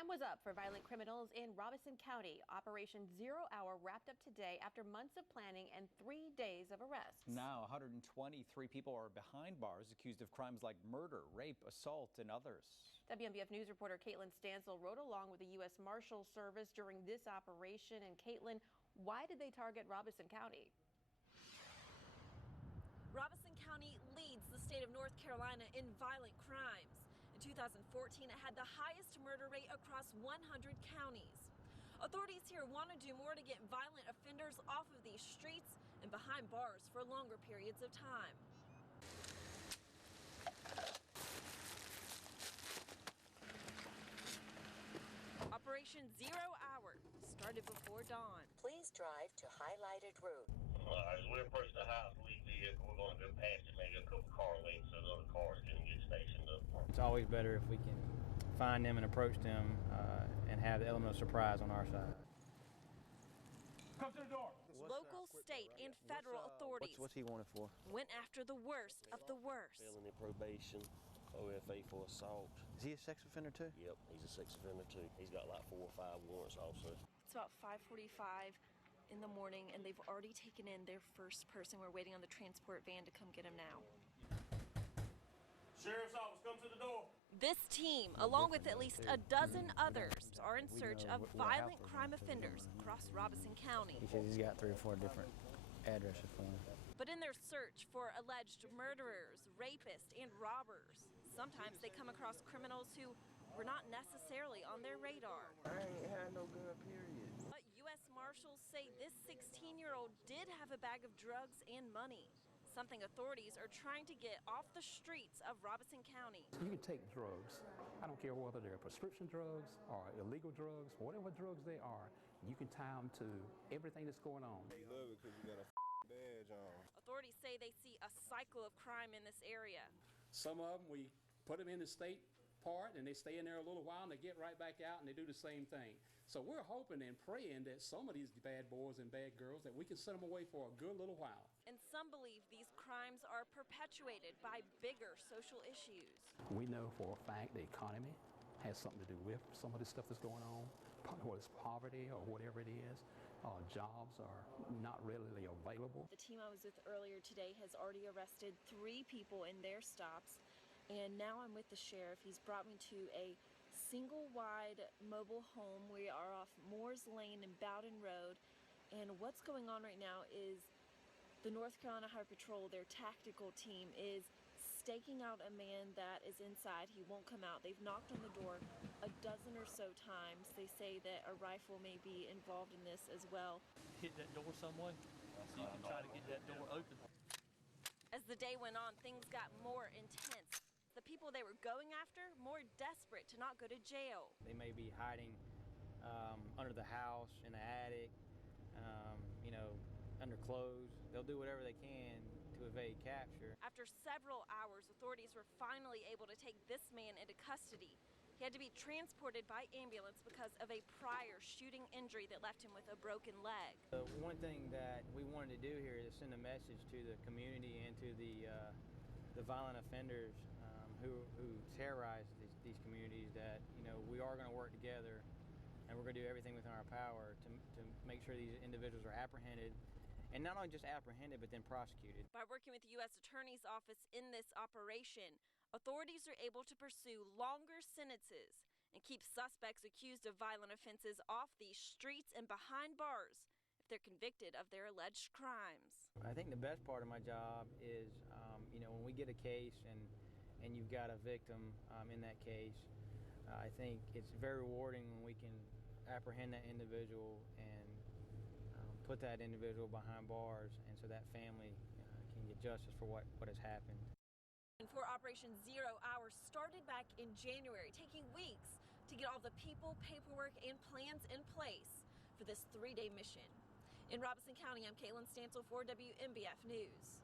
Crime was up for violent criminals in Robeson County. Operation Zero Hour wrapped up today after months of planning and 3 days of arrests. Now 123 people are behind bars accused of crimes like murder, rape, assault, and others. WNBF News reporter Caitlin Stansel rode along with the U.S. Marshals Service during this operation. And Caitlin, why did they target Robeson County? Robeson County leads the state of North Carolina in violent crimes. In 2014, it had the highest murder rate across 100 counties. Authorities here want to do more to get violent offenders off of these streets and behind bars for longer periods of time. Operation Zero Hour started before dawn. Please drive to highlighted route. As we approach the house, we're going to go past it, maybe a couple car lengths so the other cars can get stationed up. It's always better if we can find them and approach them and have the element of surprise on our side. Come to the door. Local, state, and federal authorities What's he wanted for? went after the worst of the worst. Felony probation, OFA for assault. Is he a sex offender too? Yep, he's a sex offender too. He's got like 4 or 5 warrants also. It's about 5:45 in the morning, and they've already taken in their first person. We're waiting on the transport van to come get him now. Sheriff's office, come to the door. This team, along with at least a dozen others, are in search of violent crime offenders across Robeson County. He says he's got 3 or 4 different addresses for him. But in their search for alleged murderers, rapists, and robbers, sometimes they come across criminals who were not necessarily on their radar. I ain't had no gun, period. But U.S. Marshals say this 16-year-old did have a bag of drugs and money, something authorities are trying to get off the streets of Robeson County. You can take drugs. I don't care whether they're prescription drugs or illegal drugs, whatever drugs they are, you can tie them to everything that's going on. They love it because you got a badge on. Authorities say they see a cycle of crime in this area. Some of them, we put them in the state part and they stay in there a little while and they get right back out and they do the same thing. So we're hoping and praying that some of these bad boys and bad girls, that we can send them away for a good little while. And some believe these crimes are perpetuated by bigger social issues. We know for a fact the economy has something to do with some of this stuff that's going on, whether it's poverty or whatever it is. Jobs are not readily available. The team I was with earlier today has already arrested 3 people in their stops. And now I'm with the sheriff. He's brought me to a single-wide mobile home. We are off Moores Lane and Bowden Road. And what's going on right now is the North Carolina Highway Patrol, their tactical team, is staking out a man that is inside. He won't come out. They've knocked on the door a dozen or so times. They say that a rifle may be involved in this as well. Hit that door some way so you can try to get that door open. As the day went on, things got more intense. The people they were going after, more desperate to not go to jail. They may be hiding under the house, in the attic, under clothes. They'll do whatever they can to evade capture. After several hours, authorities were finally able to take this man into custody. He had to be transported by ambulance because of a prior shooting injury that left him with a broken leg. The one thing that we wanted to do here is send a message to the community and to the violent offenders who terrorize these communities that, we are going to work together and we're going to do everything within our power to make sure these individuals are apprehended, and not only just apprehended but then prosecuted. By working with the U.S. Attorney's Office in this operation, authorities are able to pursue longer sentences and keep suspects accused of violent offenses off these streets and behind bars if they're convicted of their alleged crimes. I think the best part of my job is, when we get a case and you've got a victim in that case, I think it's very rewarding when we can apprehend that individual and put that individual behind bars, and so that family can get justice for what has happened. And for Operation Zero Hour started back in January, taking weeks to get all the people, paperwork, and plans in place for this 3-day mission. In Robeson County, I'm Caitlin Stansel for WNBF News.